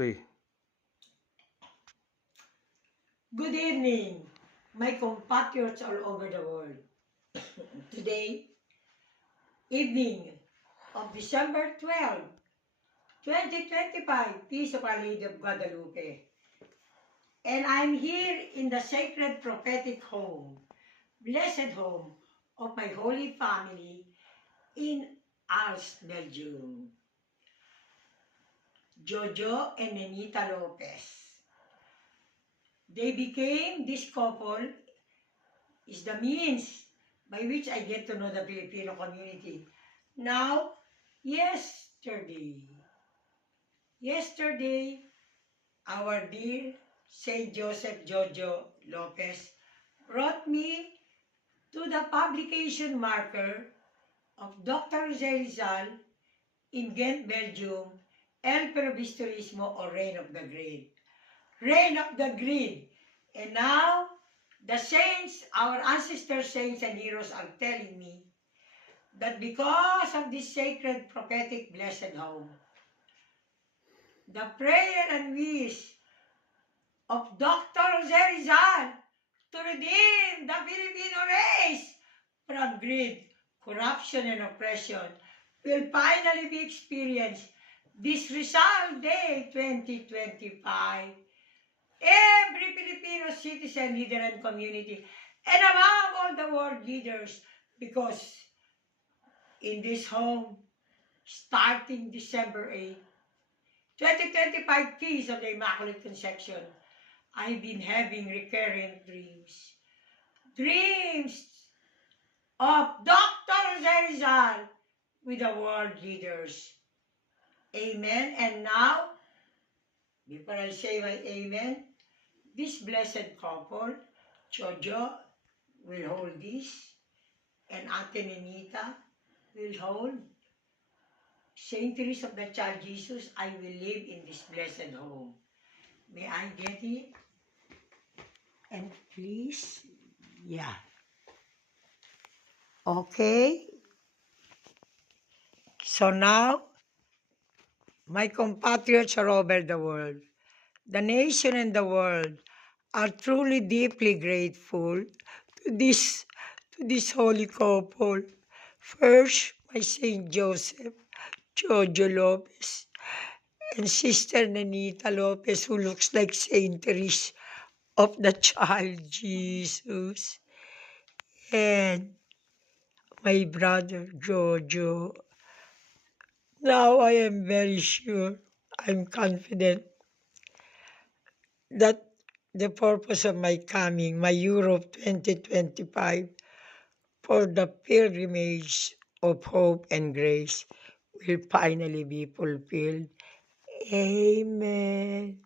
3. Good evening, my compatriots all over the world. Today, evening of December 12, 2025, Peace of Our Lady of Guadalupe. And I'm here in the sacred prophetic home, blessed home of my Holy Family in Ars, Belgium. Jojo and Nenita Lopez. This couple is the means by which I get to know the Filipino community. Now, yesterday, our dear Saint Joseph Jojo Lopez brought me to the publication marker of Dr. Jose Rizal in Ghent, Belgium, El Provistorismo or Reign of the Grid. Reign of the Grid. And now, the saints, our ancestor saints and heroes are telling me that because of this sacred prophetic blessed home, the prayer and wish of Dr. Jose Rizal to redeem the Filipino race from greed, corruption, and oppression will finally be experienced this Rizal Day 2025. Every Filipino citizen, leader, and community, and among all the world leaders, because in this home, starting December 8, 2025, Feast of the Immaculate Conception, I've been having recurrent dreams. Dreams of Dr. Rizal with the world leaders. Amen. And now, before I say my amen, this blessed couple, Jojo, will hold this, and Ate Nenita will hold Saint Teresa of the Child Jesus. I will live in this blessed home. May I get it? And please, yeah. Okay. So now, my compatriots all over the world, the nation and the world are truly deeply grateful to this holy couple. First, my Saint Joseph, Jojo Lopez, and Sister Nenita Lopez, who looks like Saint Teresa of the Child Jesus, and my brother Jojo. Now I am very sure, I'm confident that the purpose of my coming, my Europe 2025, for the pilgrimage of hope and grace will finally be fulfilled. Amen.